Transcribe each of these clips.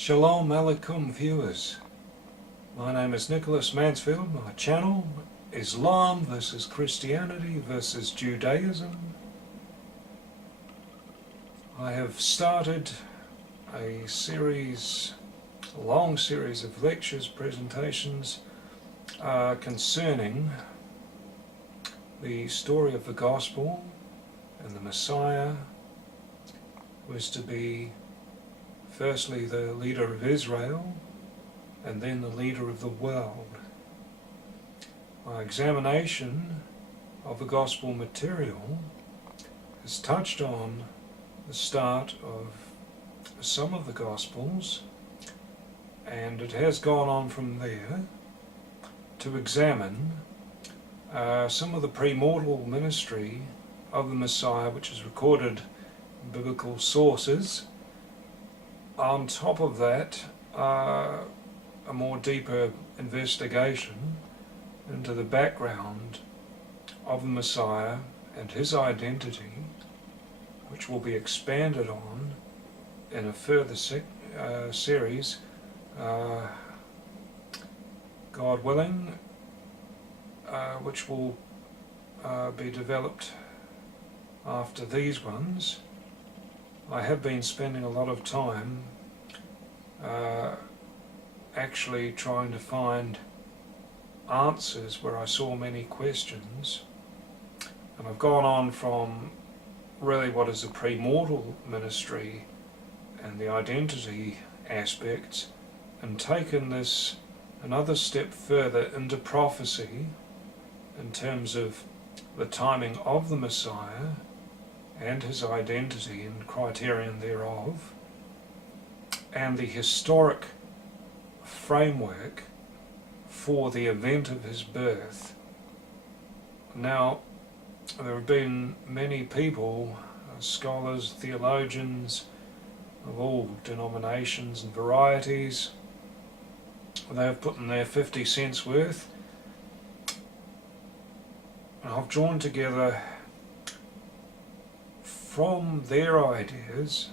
Shalom Alaikum viewers. My name is Nicholas Mansfield. My channel, Islam versus Christianity versus Judaism. I have started a long series of lectures, presentations concerning the story of the gospel and the Messiah, who is to be firstly the leader of Israel and then the leader of the world. My examination of the gospel material has touched on the start of some of the gospels, and it has gone on from there to examine some of the premortal ministry of the Messiah, which is recorded in biblical sources. On top of that, a more deeper investigation into the background of the Messiah and his identity, which will be expanded on in a further series, God willing, which will be developed after these ones. I have been spending a lot of time actually trying to find answers where I saw many questions, and I've gone on from really what is the premortal ministry and the identity aspects and taken this another step further into prophecy in terms of the timing of the Messiah and his identity and criterion thereof, and the historic framework for the event of his birth. Now, there have been many people, scholars, theologians of all denominations and varieties. They have put in their 50 cents worth, and I've drawn together from their ideas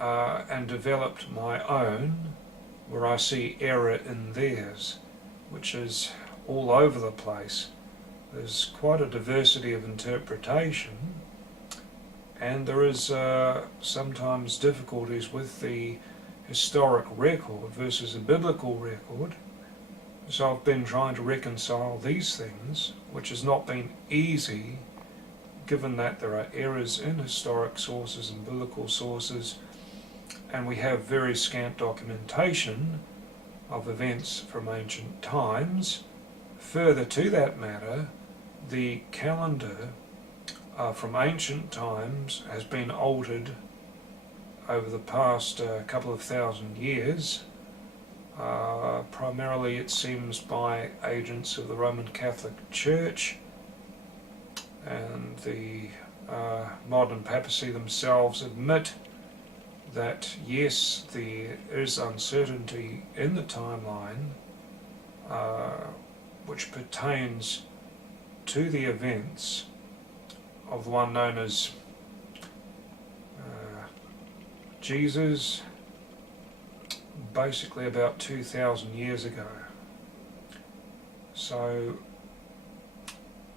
and developed my own, where I see error in theirs, which is all over the place. There's quite a diversity of interpretation, and there is sometimes difficulties with the historic record versus a biblical record. So I've been trying to reconcile these things, which has not been easy, given that there are errors in historic sources and biblical sources, and we have very scant documentation of events from ancient times. Further to that matter, the calendar from ancient times has been altered over the past couple of thousand years, primarily it seems by agents of the Roman Catholic Church, and the modern papacy themselves admit that yes, there is uncertainty in the timeline which pertains to the events of the one known as Jesus, basically about 2,000 years ago. So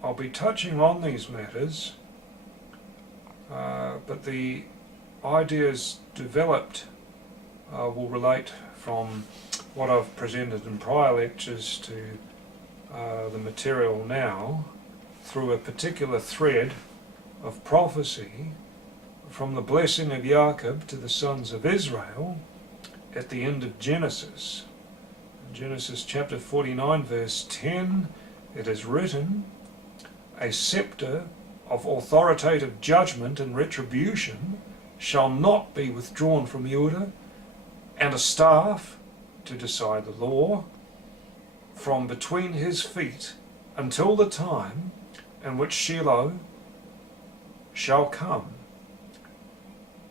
I'll be touching on these matters, but the ideas developed will relate from what I've presented in prior lectures to the material now, through a particular thread of prophecy from the blessing of Jacob to the sons of Israel at the end of Genesis. In Genesis chapter 49 verse 10, it is written, "A scepter of authoritative judgment and retribution shall not be withdrawn from Judah, and a staff to decide the law from between his feet until the time in which Shiloh shall come."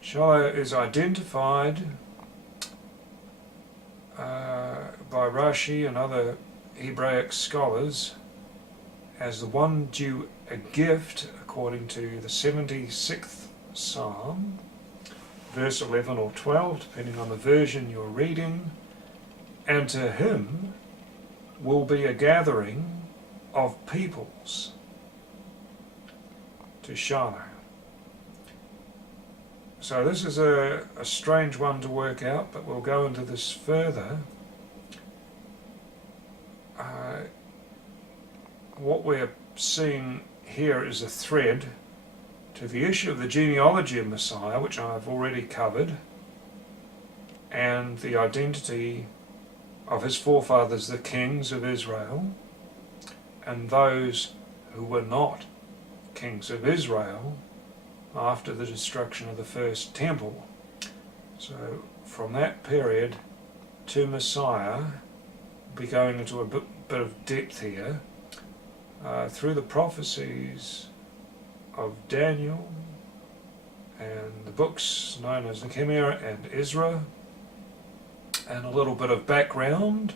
Shiloh is identified by Rashi and other Hebraic scholars as the one due a gift according to the 76th Psalm, verse 11 or 12, depending on the version you're reading. And to him will be a gathering of peoples to Shiloh. So this is a strange one to work out, but we'll go into this further. What we're seeing here is a thread to the issue of the genealogy of Messiah, which I've already covered, and the identity of his forefathers, the kings of Israel, and those who were not kings of Israel after the destruction of the first temple. So from that period to Messiah, we'll be going into a bit of depth here, through the prophecies of Daniel and the books known as Nechemia and Ezra, and a little bit of background.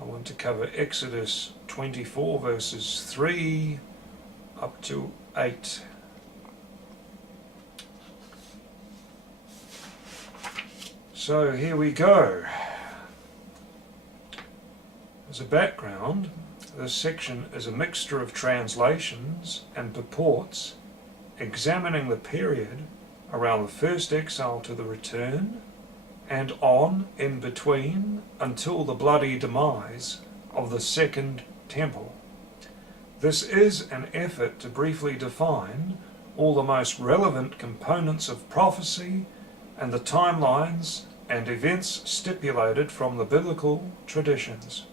I want to cover Exodus 24 verses 3 up to 8. So here we go. As a background, this section is a mixture of translations and purports examining the period around the first exile to the return and on in between until the bloody demise of the second temple. This is an effort to briefly define all the most relevant components of prophecy and the timelines and events stipulated from the biblical traditions.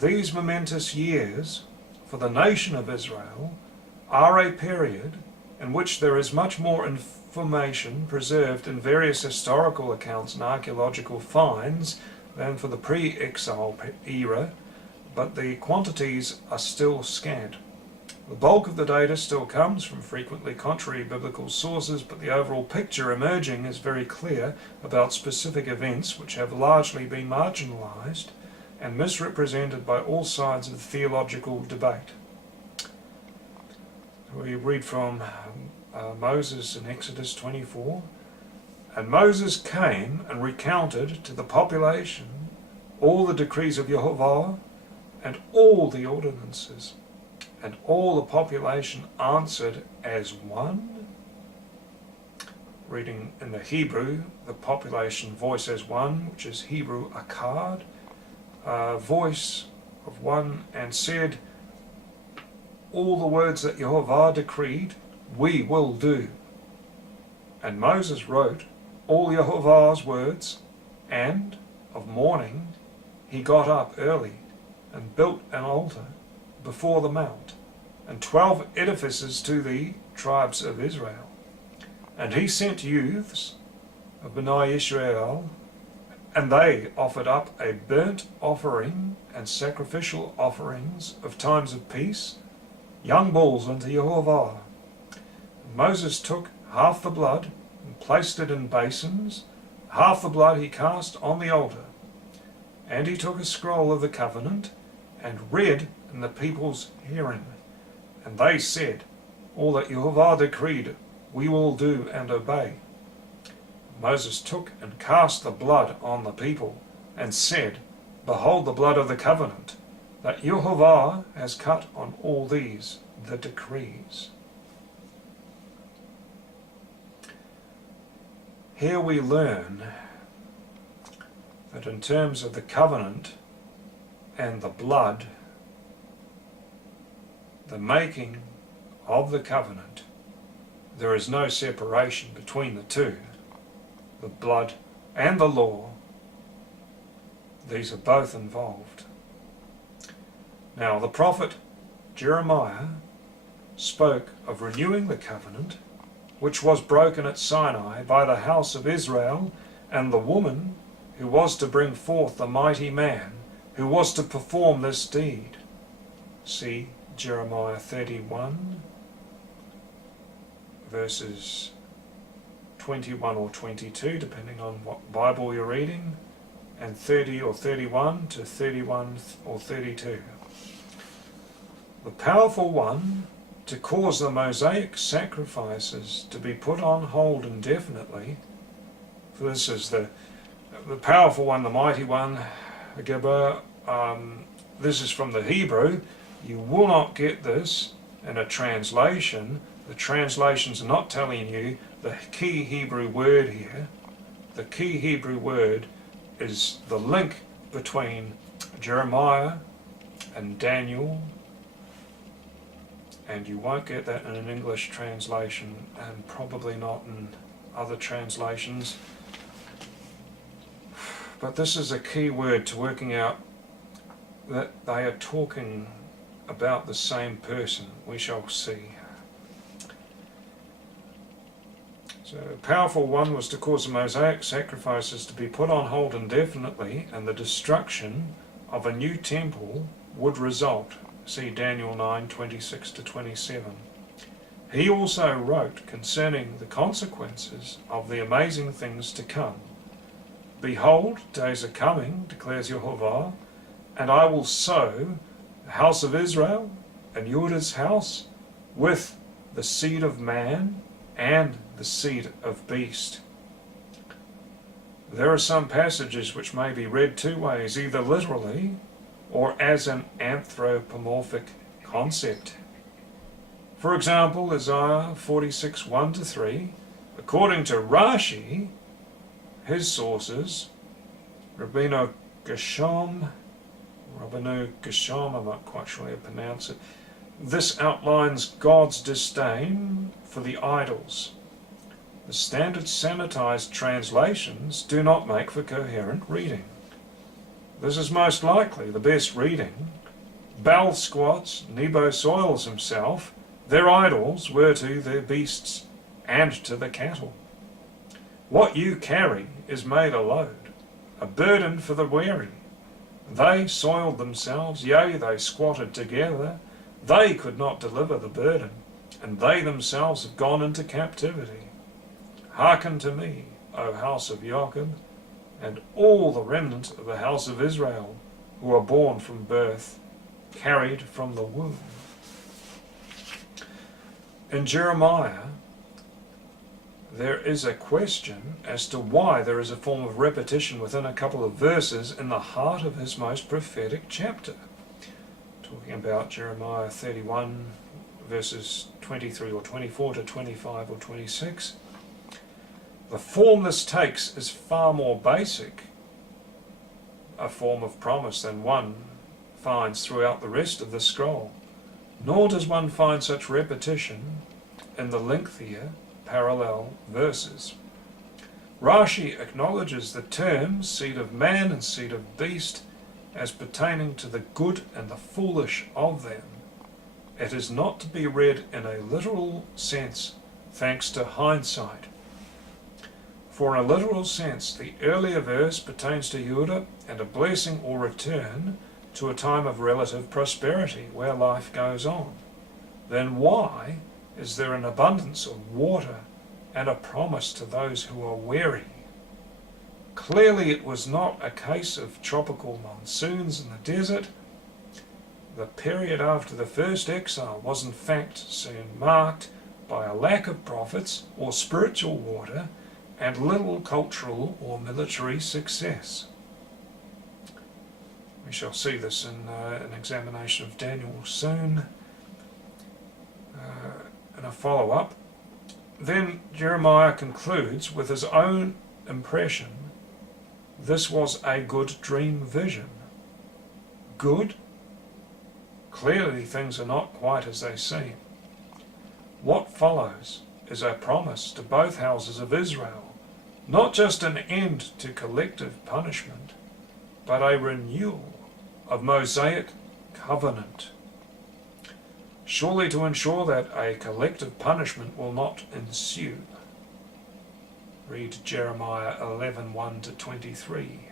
These momentous years for the nation of Israel are a period in which there is much more information preserved in various historical accounts and archaeological finds than for the pre-exile era, but the quantities are still scant. The bulk of the data still comes from frequently contrary biblical sources, but the overall picture emerging is very clear about specific events which have largely been marginalized and misrepresented by all sides of the theological debate. We read from Moses in Exodus 24. And Moses came and recounted to the population all the decrees of Jehovah and all the ordinances. And all the population answered as one. Reading in the Hebrew, the population voice as one, which is Hebrew akkad, voice of one, and said, all the words that Jehovah decreed, we will do. And Moses wrote all Jehovah's words, and of morning he got up early and built an altar before the mount, and 12 edifices to the tribes of Israel. And he sent youths of Bnei Israel, and they offered up a burnt offering and sacrificial offerings of times of peace, young bulls unto Jehovah. And Moses took half the blood and placed it in basins, half the blood he cast on the altar. And he took a scroll of the covenant and read in the people's hearing. And they said, all that Jehovah decreed, we will do and obey. Moses took and cast the blood on the people, and said, behold the blood of the covenant, that Jehovah has cut on all these the decrees. Here we learn that in terms of the covenant and the blood, the making of the covenant, there is no separation between the two. The blood and the law, these are both involved. Now the prophet Jeremiah spoke of renewing the covenant which was broken at Sinai by the house of Israel, and the woman who was to bring forth the mighty man who was to perform this deed. See Jeremiah 31 verses 21 or 22, depending on what Bible you're reading, and 30 or 31 to 31 or 32. The powerful one to cause the Mosaic sacrifices to be put on hold indefinitely. For this is the powerful one, the mighty one, Gibber. This is from the Hebrew. You will not get this in a translation. The translations are not telling you the key Hebrew word here. The key Hebrew word is the link between Jeremiah and Daniel, and you won't get that in an English translation, and probably not in other translations. But this is a key word to working out that they are talking about the same person. We shall see. So, a powerful one was to cause the Mosaic sacrifices to be put on hold indefinitely, and the destruction of a new temple would result. See Daniel 9:26-27. He also wrote concerning the consequences of the amazing things to come. Behold, days are coming, declares Jehovah, and I will sow the house of Israel and Judah's house with the seed of man and the seed of beast. There are some passages which may be read two ways, either literally or as an anthropomorphic concept. For example, Isaiah 46:1-3, according to Rashi, his sources, Rabbeinu Gershom, I'm not quite sure how to pronounce it, this outlines God's disdain for the idols. The standard sanitized translations do not make for coherent reading. This is most likely the best reading. Baal squats, Nebo soils himself, their idols were to their beasts and to the cattle. What you carry is made a load, a burden for the weary. They soiled themselves, yea, they squatted together. They could not deliver the burden, and they themselves have gone into captivity. Hearken to me, O house of Jacob, and all the remnant of the house of Israel, who are born from birth, carried from the womb. In Jeremiah, there is a question as to why there is a form of repetition within a couple of verses in the heart of his most prophetic chapter. Talking about Jeremiah 31, verses 23 or 24 to 25 or 26. The form this takes is far more basic, a form of promise, than one finds throughout the rest of the scroll. Nor does one find such repetition in the lengthier parallel verses. Rashi acknowledges the terms seed of man and seed of beast as pertaining to the good and the foolish of them. It is not to be read in a literal sense, thanks to hindsight. For in a literal sense, the earlier verse pertains to Judah and a blessing or return to a time of relative prosperity where life goes on. Then why is there an abundance of water and a promise to those who are weary? Clearly it was not a case of tropical monsoons in the desert. The period after the first exile was in fact soon marked by a lack of prophets or spiritual water and little cultural or military success. We shall see this in an examination of Daniel soon, in a follow-up. Then Jeremiah concludes with his own impression. This was a good dream vision. Good? Clearly things are not quite as they seem. What follows is a promise to both houses of Israel, not just an end to collective punishment, but a renewal of Mosaic covenant, surely to ensure that a collective punishment will not ensue. Read Jeremiah 11:1-23.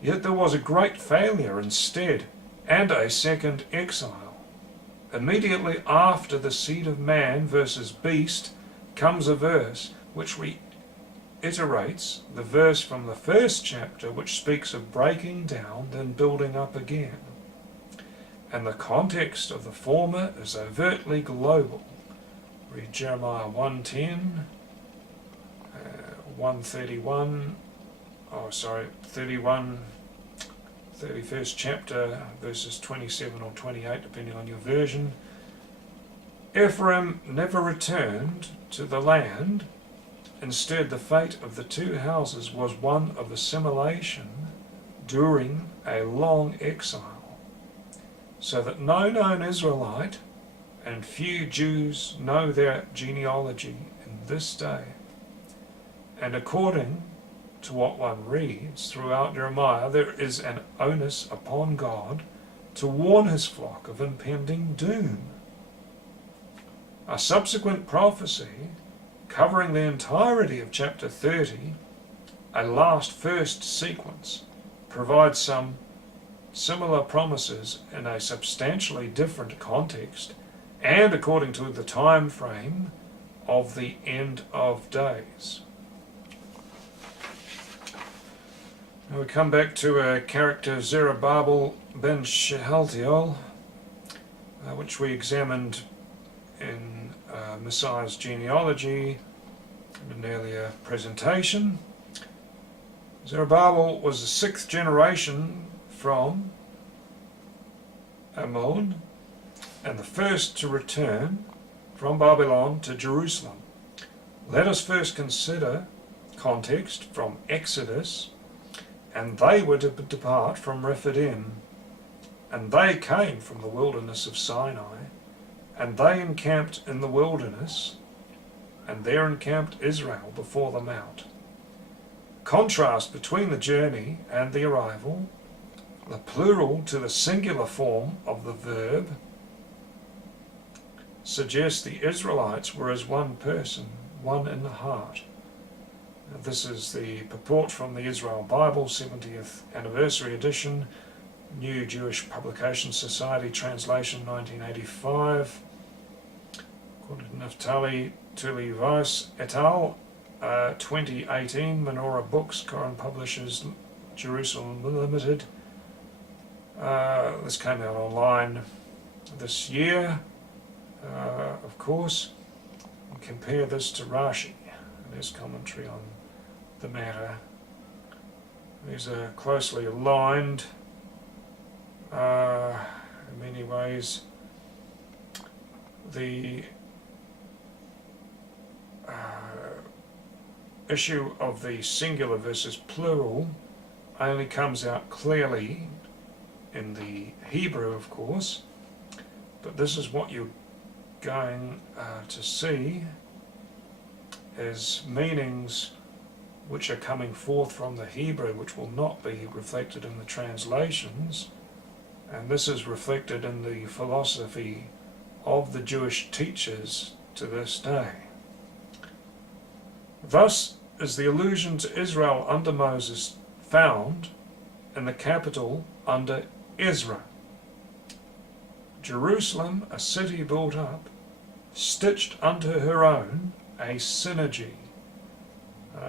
Yet there was a great failure instead, and a second exile. Immediately after the seed of man versus beast comes a verse which reiterates the verse from the first chapter, which speaks of breaking down, then building up again. and the context of the former is overtly global. Read Jeremiah 1:10, 131, 31st chapter, verses 27 or 28, depending on your version. Ephraim never returned to the land. Instead, the fate of the two houses was one of assimilation during a long exile, so that no known Israelite and few Jews know their genealogy in this day. And according to what one reads throughout Jeremiah, there is an onus upon God to warn his flock of impending doom. A subsequent prophecy covering the entirety of chapter 30, a last first sequence, provides some similar promises in a substantially different context and according to the time frame of the end of days. Now we come back to a character, Zerubbabel ben Shealtiel, which we examined in Messiah's genealogy in an earlier presentation. Zerubbabel was the 6th generation from Ammon and the first to return from Babylon to Jerusalem. Let us first consider context from Exodus. And they were to depart from Rephidim, and they came from the wilderness of Sinai, and they encamped in the wilderness, and there encamped Israel before the mount. Contrast between the journey and the arrival, the plural to the singular form of the verb, suggests the Israelites were as one person, one in the heart. This is the purport from the Israel Bible, 70th Anniversary Edition, New Jewish Publication Society, translation 1985. According to Naftali Tuli Weiss et al., 2018, Menorah Books, Koran Publishers, Jerusalem Limited. This came out online this year, of course. And compare this to Rashi and his commentary on the matter. These are closely aligned in many ways. The issue of the singular versus plural only comes out clearly in the Hebrew, of course, but this is what you're going to see as meanings which are coming forth from the Hebrew, which will not be reflected in the translations, and this is reflected in the philosophy of the Jewish teachers to this day. Thus is the allusion to Israel under Moses found in the capital under Ezra. Jerusalem, a city built up, stitched unto her own a synergy.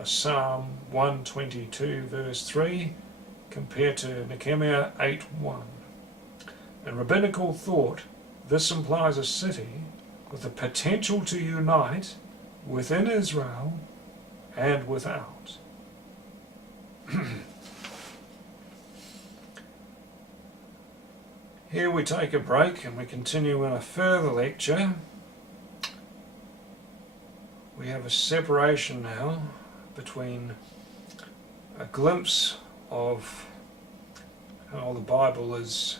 Psalm 122 verse 3 compared to Nechemia 8:1. In rabbinical thought, this implies a city with the potential to unite within Israel and without. Here we take a break and we continue in a further lecture. We have a separation now between a glimpse of how the Bible is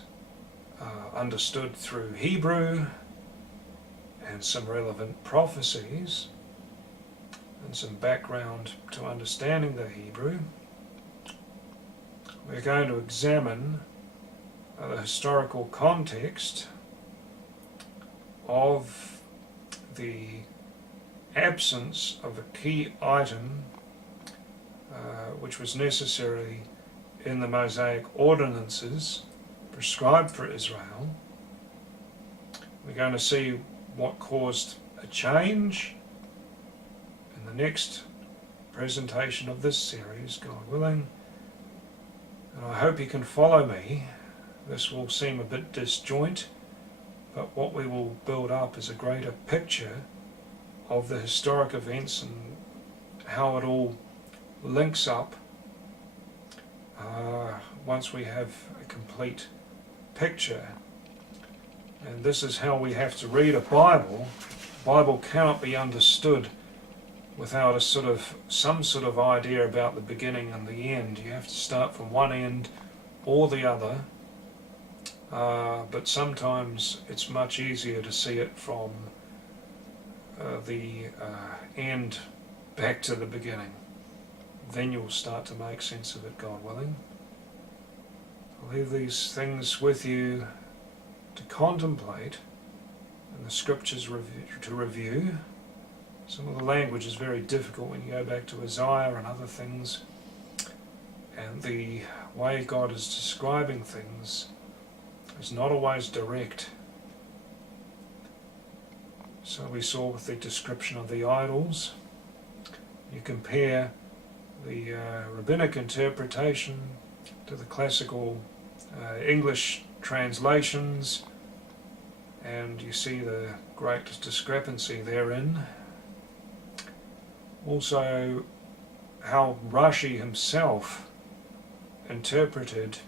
understood through Hebrew and some relevant prophecies and some background to understanding the Hebrew. We're going to examine the historical context of the absence of a key item which was necessary in the Mosaic ordinances prescribed for Israel. We're going to see what caused a change in the next presentation of this series, God willing. And I hope you can follow me this will seem a bit disjoint, but what we will build up is a greater picture of the historic events and how it all links up once we have a complete picture. And this is how we have to read a Bible. The Bible cannot be understood without some sort of idea about the beginning and the end. You have to start from one end or the other, but sometimes it's much easier to see it from the end back to the beginning. Then you'll start to make sense of it, God willing. I'll leave these things with you to contemplate and the scriptures to review. Some of the language is very difficult when you go back to Isaiah and other things, and the way God is describing things is not always direct. So we saw with the description of the idols, you compare the rabbinic interpretation to the classical English translations, and you see the great discrepancy therein. Also, how Rashi himself interpreted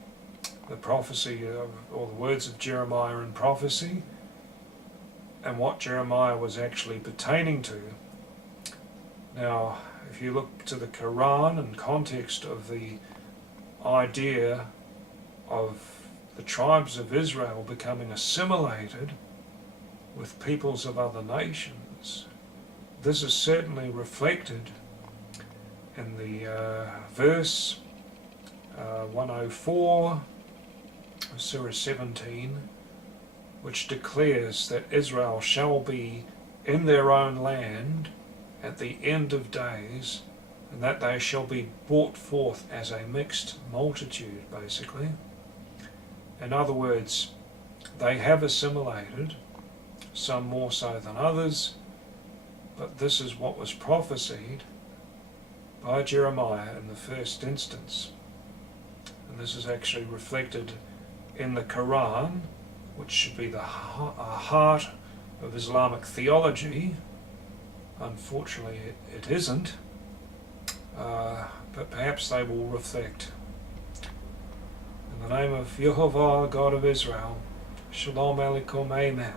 the prophecy or the words of Jeremiah in prophecy, and what Jeremiah was actually pertaining to. Now, if you look to the Quran in context of the idea of the tribes of Israel becoming assimilated with peoples of other nations, this is certainly reflected in the verse 104 of Surah 17, which declares that Israel shall be in their own land at the end of days, and that they shall be brought forth as a mixed multitude, basically. In other words, they have assimilated, some more so than others, but this is what was prophesied by Jeremiah in the first instance. And this is actually reflected in the Quran, which should be the heart of Islamic theology. Unfortunately, it isn't, but perhaps they will reflect. In the name of Yehovah, God of Israel, Shalom Aleichem, Amen.